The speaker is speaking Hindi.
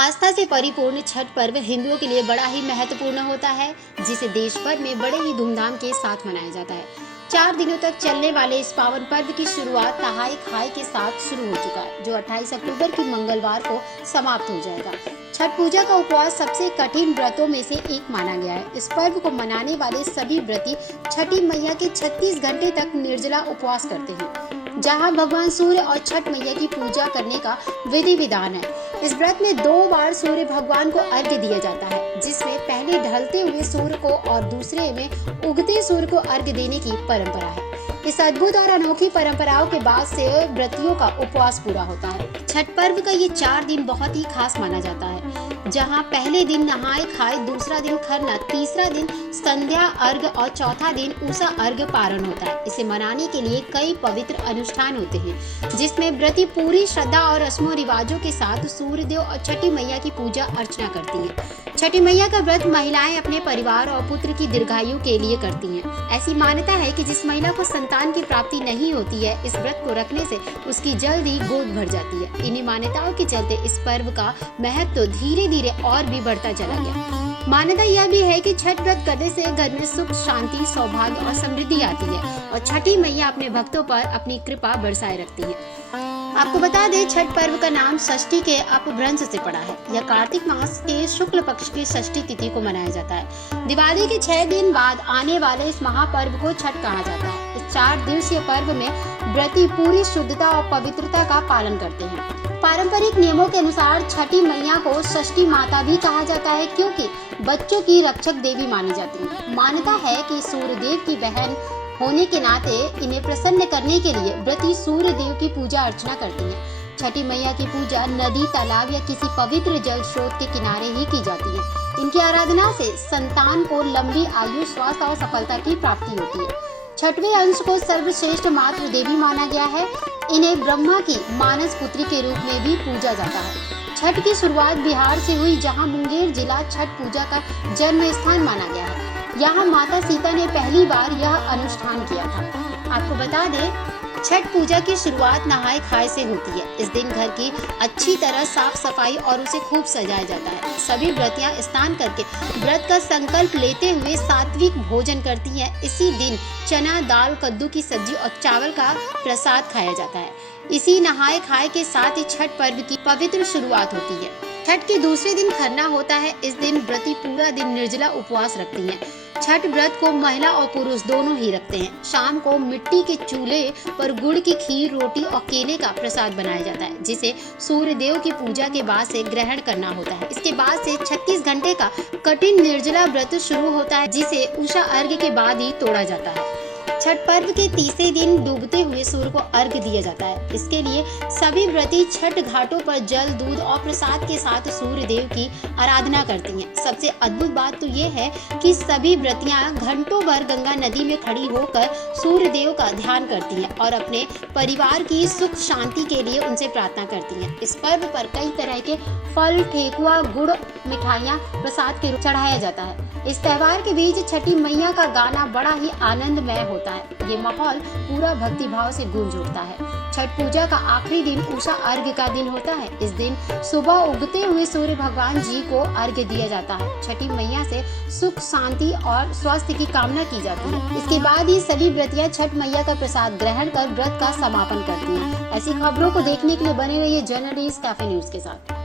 आस्था से परिपूर्ण छठ पर्व हिंदुओं के लिए बड़ा ही महत्वपूर्ण होता है, जिसे देश भर में बड़े ही धूमधाम के साथ मनाया जाता है। 4 दिनों तक चलने वाले इस पावन पर्व की शुरुआत नहाय खाए के साथ शुरू हो चुका है, जो 28 अक्टूबर की मंगलवार को समाप्त हो जाएगा। छठ पूजा का उपवास सबसे कठिन व्रतों में से एक माना गया है। इस पर्व को मनाने वाले सभी व्रती छठी मैया के 36 घंटे तक निर्जला उपवास करते हैं, जहां भगवान सूर्य और छठ मैया की पूजा करने का विधि विधान है। इस व्रत में 2 बार सूर्य भगवान को अर्घ्य दिया जाता है, जिसमें पहले ढलते हुए सूर्य को और दूसरे में उगते सूर्य को अर्घ्य देने की परंपरा है। इस अद्भुत और अनोखी परंपराओं के बाद से व्रतियों का उपवास पूरा होता है। छठ पर्व का ये 4 दिन बहुत ही खास माना जाता है, जहां पहले दिन नहाय खाए, दूसरा दिन खरना, तीसरा दिन संध्या अर्घ और चौथा दिन उषा अर्घ पारण होता है। इसे मनाने के लिए कई पवित्र अनुष्ठान होते हैं, जिसमें व्रती पूरी श्रद्धा और रस्मों रिवाजों के साथ सूर्यदेव और छठी मैया की पूजा अर्चना करती हैं। छठी मैया का व्रत महिलाएं अपने परिवार और पुत्र की दीर्घायु के लिए करती हैं। ऐसी मान्यता है कि जिस महिला को संतान की प्राप्ति नहीं होती है, इस व्रत को रखने से उसकी जल्द ही गोद भर जाती है। इन्हीं मान्यताओं के चलते इस पर्व का महत्व धीरे धीरे और भी बढ़ता चला गया। मान्यता यह भी है कि छठ व्रत करने से घर में सुख, शांति, सौभाग्य और समृद्धि आती है और छठी मैया अपने भक्तों पर अपनी कृपा बरसाए रखती है। आपको बता दें, छठ पर्व का नाम षष्ठी के अपभ्रंश से पड़ा है। यह कार्तिक मास के शुक्ल पक्ष की षष्ठी तिथि को मनाया जाता है। दिवाली के 6 दिन बाद आने वाले इस महापर्व को छठ कहा जाता है। इस 4 दिवसीय पर्व में व्रती पूरी शुद्धता और पवित्रता का पालन करते हैं। पारंपरिक नियमों के अनुसार छठी मैया को षष्ठी माता भी कहा जाता है, क्योंकि बच्चों की रक्षक देवी मानी जाती है। मान्यता है कि सूर्यदेव की बहन होने के नाते इन्हें प्रसन्न करने के लिए व्रती सूर्य देव की पूजा अर्चना करती हैं। छठी मैया की पूजा नदी, तालाब या किसी पवित्र जल स्रोत के किनारे ही की जाती है। इनकी आराधना से संतान को लंबी आयु, स्वास्थ्य और सफलता की प्राप्ति होती है। छठवें अंश को सर्वश्रेष्ठ मातृ देवी माना गया है। इन्हें ब्रह्मा की मानस पुत्री के रूप में भी पूजा जाता है। छठ की शुरुआत बिहार से हुई, जहाँ मुंगेर जिला छठ पूजा का जन्म स्थान माना गया है। यहाँ माता सीता ने पहली बार यह अनुष्ठान किया था। आपको बता दें, छठ पूजा की शुरुआत नहाय खाए से होती है। इस दिन घर की अच्छी तरह साफ सफाई और उसे खूब सजाया जाता है। सभी व्रतियां स्नान करके व्रत का संकल्प लेते हुए सात्विक भोजन करती हैं। इसी दिन चना दाल, कद्दू की सब्जी और चावल का प्रसाद खाया जाता है। इसी नहाय खाए के साथ ही छठ पर्व की पवित्र शुरुआत होती है। छठ के दूसरे दिन खरना होता है। इस दिन व्रती पूरा दिन निर्जला उपवास रखती हैं। छठ व्रत को महिला और पुरुष दोनों ही रखते हैं। शाम को मिट्टी के चूल्हे पर गुड़ की खीर, रोटी और केले का प्रसाद बनाया जाता है, जिसे सूर्य देव की पूजा के बाद से ग्रहण करना होता है। इसके बाद से 36 घंटे का कठिन निर्जला व्रत शुरू होता है, जिसे उषा अर्घ्य के बाद ही तोड़ा जाता है। छठ पर्व के तीसरे दिन डूबते हुए सूर्य को अर्घ्य दिया जाता है। इसके लिए सभी व्रती छठ घाटों पर जल, दूध और प्रसाद के साथ सूर्य देव की आराधना करती हैं। सबसे अद्भुत बात तो ये है कि सभी व्रतियां घंटों भर गंगा नदी में खड़ी होकर सूर्य देव का ध्यान करती हैं और अपने परिवार की सुख शांति के लिए उनसे प्रार्थना करती हैं। इस पर्व पर कई तरह के फल, ठेकुआ, गुड़, मिठाइयाँ प्रसाद के रूप चढ़ाया जाता है। इस त्योहार के बीच छठी मैया का गाना बड़ा ही आनंदमय होता है। ये माहौल पूरा भक्ति भाव से गूंज उठता है। छठ पूजा का आखिरी दिन उषा अर्घ्य का दिन होता है। इस दिन सुबह उगते हुए सूर्य भगवान जी को अर्घ्य दिया जाता है। छठी मैया से सुख, शांति और स्वास्थ्य की कामना की जाती है। इसके बाद ही सभी व्रतियां छठ मैया का प्रसाद ग्रहण कर व्रत का समापन करती हैं। ऐसी खबरों को देखने के लिए बने रहिए जर्नलिस्ट कैफे न्यूज के साथ।